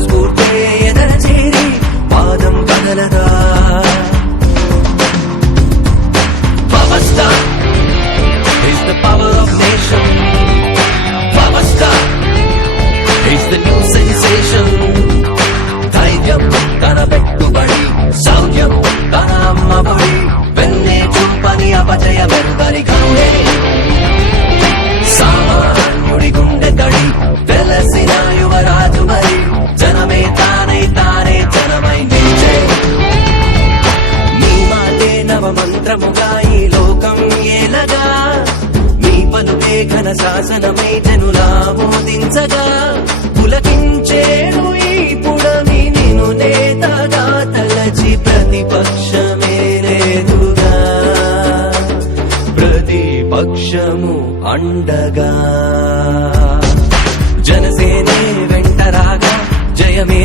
స్ఫూర్తే ఎదర చేరి పాదం కదలదా Power Star is the power of nation. Power Star is the new sensation. ధైర్యం తన పెట్టుబడి, శౌర్యం తన అమ్మబడి, వెన్నే చూపని అపజయ వెరుగరి గండే సామాన్యుడి గుండె తడి వెలసిన యువరాజు మరి జనమే తానై తానే జనమై నిలిచే నీ మాటే నవ మంత్రముగా ఈ లోకం ఏలగా నీ పలుకే ఘన శాసనమై జనులా మోదించగా పులకించేడు ఈ పుడమి నిను నేతగా తలచి ప్రతిపక్షమే లేదుగా ప్రతిపక్షము అండగా జనసేనే వెంటరాగా జయమే